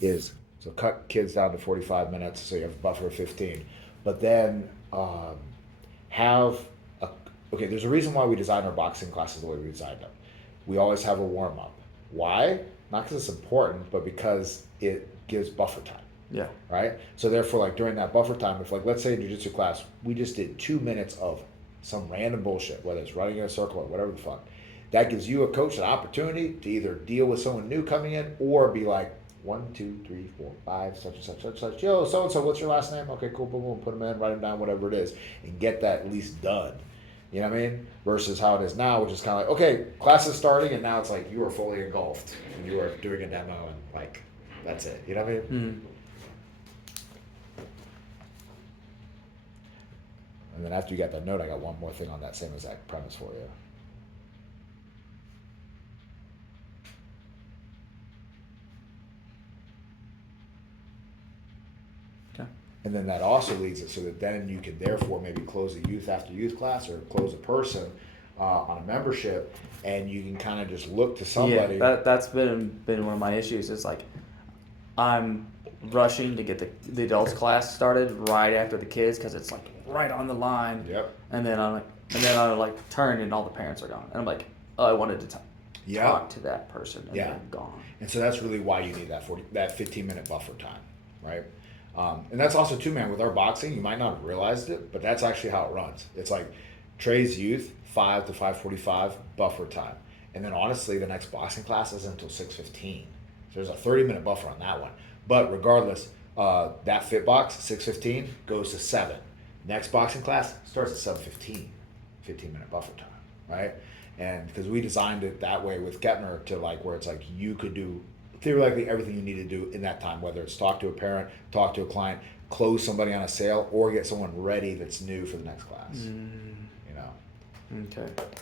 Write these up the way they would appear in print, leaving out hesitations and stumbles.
is so cut kids down to 45 minutes, so you have a buffer of 15. But then have a, okay, there's a reason why we design our boxing classes the way we designed them. We always have a warm up. Why? Not because it's important, but because it gives buffer time. Yeah. Right? So therefore, like during that buffer time, if like let's say in jiu-jitsu class, we just did 2 minutes of some random bullshit, whether it's running in a circle or whatever the fuck, that gives you a coach an opportunity to either deal with someone new coming in or be like, 1, 2, 3, 4, 5, such and such, such and such. Yo, so and so, what's your last name? Okay, cool, boom, boom, put them in, write them down, whatever it is, and get that at least done. You know what I mean? Versus how it is now, which is kind of like, okay, class is starting, and now it's like you are fully engulfed, and you are doing a demo, and like, that's it. You know what I mean? Mm. And then after you got that note, I got one more thing on that same exact premise for you. Okay. And then that also leads it so that then you can therefore maybe close a youth after youth class or close a person on a membership, and you can kind of just look to somebody. Yeah, that's been one of my issues. It's like I'm rushing to get the adults class started right after the kids because it's like right on the line. Yep. And then I like turn and all the parents are gone, and I'm like, oh, I wanted to talk to that person, and they're gone. And so that's really why you need that 15-minute buffer time, right? And that's also too, man, with our boxing, you might not have realized it, but that's actually how it runs. It's like Trey's youth, 5 to 5:45 buffer time. And then honestly, the next boxing class isn't until 6:15. So there's a 30-minute buffer on that one. But regardless, that fit box, 6:15, goes to 7. Next boxing class starts at 7:15, 15-minute buffer time, right? And because we designed it that way with Kettner to like where it's like you could do theoretically everything you need to do in that time, whether it's talk to a parent, talk to a client, close somebody on a sale, or get someone ready that's new for the next class. You know. Okay. 10 to 15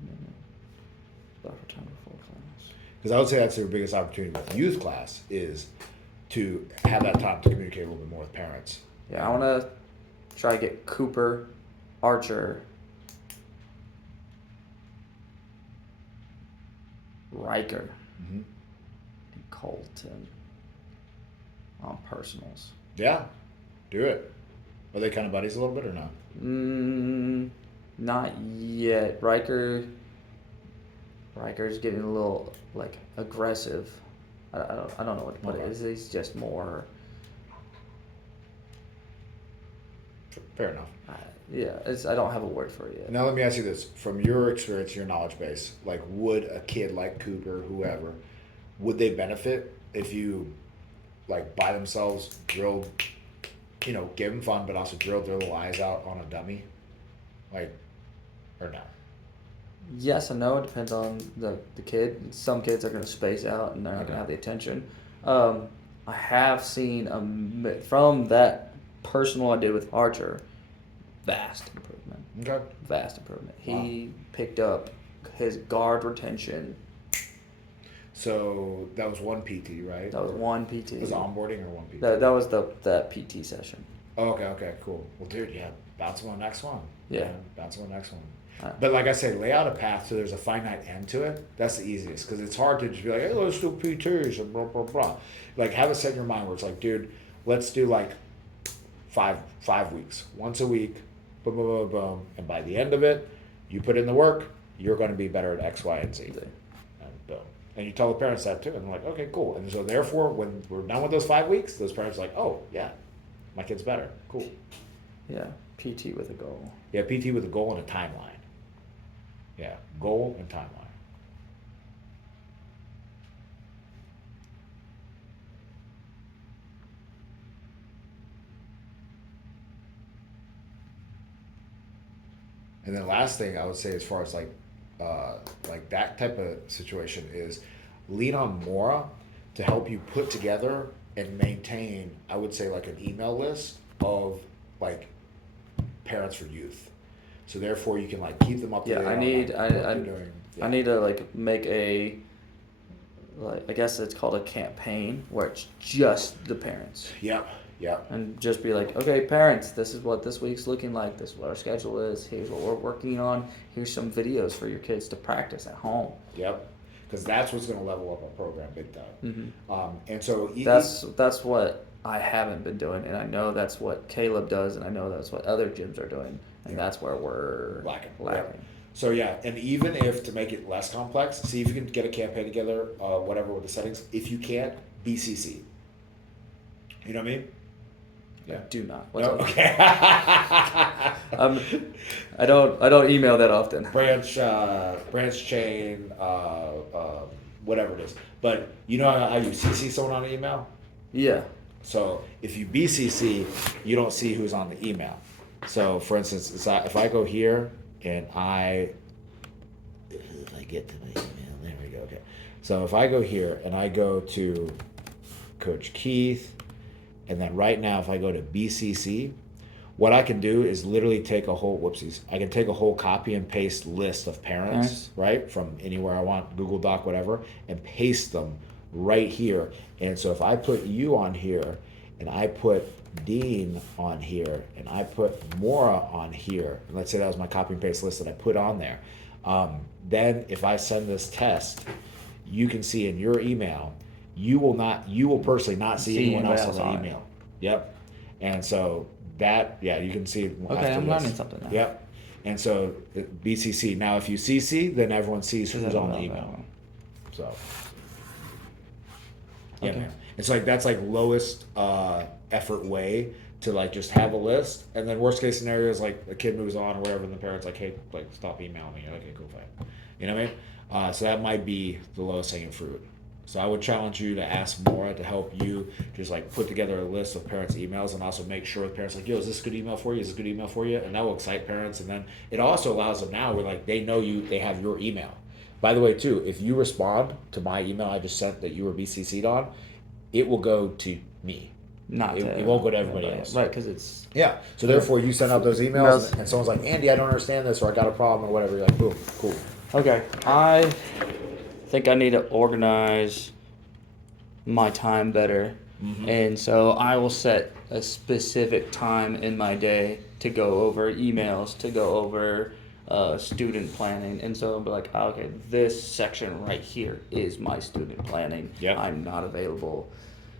minute buffer time before class. Because I would say that's their biggest opportunity with youth class is to have that time to communicate a little bit more with parents. Yeah, I want to try to get Cooper, Archer, Riker, Mm-hmm. and Colton on personals. Yeah, do it. Are they kind of buddies a little bit or no? Not yet. Riker's getting a little like aggressive. I don't know what it is. He's just more. Fair enough. I don't have a word for it yet. Now let me ask you this: from your experience, your knowledge base, like would a kid like Cooper, whoever, would they benefit if you, like by themselves, drilled, give them fun, but also drilled their little eyes out on a dummy, like, or no? Yes and no. It depends on the kid. Some kids are going to space out and they're not going to have the attention. I have seen from that personal I did with Archer, vast improvement. Okay. Vast improvement. He picked up his guard retention. So that was one PT, right? That was one PT. Was it onboarding or one PT? That was that PT session. Oh, okay, cool. Well, dude, yeah, bounce on the next one. Yeah. Bounce on the next one. But like I said, lay out a path so there's a finite end to it. That's the easiest because it's hard to just be like, hey, let's do PTs and blah, blah, blah. Like have it set in your mind where it's like, dude, let's do like five weeks, once a week, boom, boom, boom, boom. And by the end of it, you put in the work, you're going to be better at X, Y, and Z. And boom. And you tell the parents that too. And they're like, okay, cool. And so therefore, when we're done with those 5 weeks, those parents are like, oh, yeah, my kid's better. Cool. Yeah, PT with a goal. Yeah, PT with a goal and a timeline. Yeah, goal and timeline. And then last thing I would say as far as like that type of situation is lean on Mora to help you put together and maintain, I would say like an email list of like parents for youth. So therefore you can like keep them up to date. Yeah, I need to like make a, like I guess it's called a campaign where it's just the parents. Yep. Yeah. And just be like, okay, parents, this is what this week's looking like. This is what our schedule is. Here's what we're working on. Here's some videos for your kids to practice at home. Yep. Because that's what's going to level up our program big time. Mm-hmm. And so That's what I haven't been doing, and I know that's what Caleb does, and I know that's what other gyms are doing, and that's where we're lacking. lacking. So yeah, and even if to make it less complex, see if you can get a campaign together, whatever with the settings. If you can't, BCC. You know what I mean? Yeah. Do not. No? What's up? Okay. I don't email that often. branch chain, whatever it is. But you know how you CC someone on an email? Yeah. So if you BCC, you don't see who's on the email. So for instance, if I go here and if I get to my email, there we go. Okay. So if I go here and I go to Coach Keith, and then right now if I go to BCC, what I can do is literally take a whole I can take a whole copy and paste list of parents, right, from anywhere I want, Google Doc, whatever, and paste them right here. And so if I put you on here, and I put Dean on here, and I put Maura on here, and let's say that was my copy and paste list that I put on there, then if I send this test, you can see in your email, you will personally not see anyone else on the email. Yep. And so that, you can see. Okay, I'm learning something now. Yep. And so BCC. Now, if you CC, then everyone sees who's on the email. So. Yeah, Okay. man. It's like that's like lowest effort way to like just have a list, and then worst case scenario is like a kid moves on or whatever, and the parents like, hey, like stop emailing me. Okay, cool, fine. You know what I mean? So that might be the lowest hanging fruit. So I would challenge you to ask Maura to help you just like put together a list of parents' emails, and also make sure the parents like, yo, is this a good email for you? Is this a good email for you? And that will excite parents, and then it also allows them now where like they know you, they have your email. By the way, too, if you respond to my email I just sent that you were BCC'd on, it will go to me. It won't go to everybody else. Right, because it's... Yeah. So therefore, you send out those emails, and someone's like, Andy, I don't understand this, or I got a problem, or whatever. You're like, boom, cool. Okay, I think I need to organize my time better. Mm-hmm. And so I will set a specific time in my day to go over emails, to go over student planning. And so I'll be like, okay, this section right here is my student planning. Yep. I'm not available.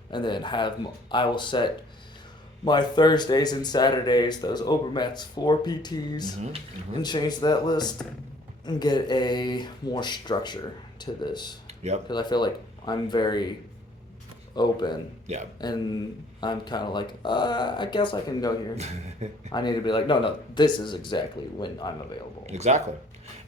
And then I will set my Thursdays and Saturdays, those Obermats for PTs, and change that list and get a more structure to this. Yep. Because I feel like I'm very open. Yeah. And I'm kind of like, I guess I can go here. I need to be like, no, this is exactly when I'm available. Exactly.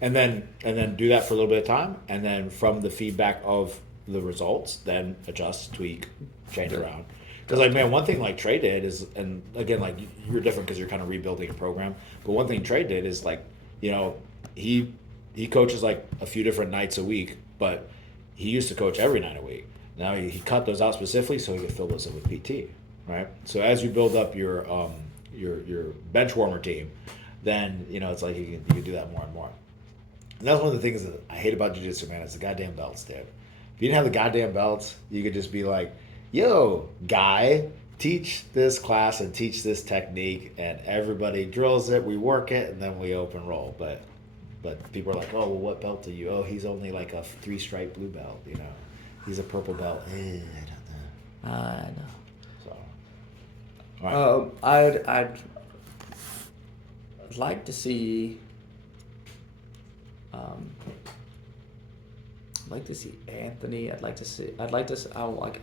And then do that for a little bit of time, and then from the feedback of the results, then adjust, tweak, change around. Because like, man, one thing like Trey did is, and again, like you're different because you're kind of rebuilding a program, but one thing Trey did is like, you know, he coaches like a few different nights a week, but he used to coach every night a week. Now he cut those out specifically so he could fill those in with PT, right? So as you build up your bench warmer team, then you know it's like you can do that more and more. And that's one of the things that I hate about jiu-jitsu, man, is the goddamn belts, dude. If you didn't have the goddamn belts, you could just be like, yo, guy, teach this class and teach this technique, and everybody drills it, we work it, and then we open roll. But people are like, oh, well, what belt are you? Oh, he's only like a 3-stripe blue belt, you know. He's a purple belt. I don't know. I know. So, all right. I'd like to see. I'd like to see Anthony. I don't like.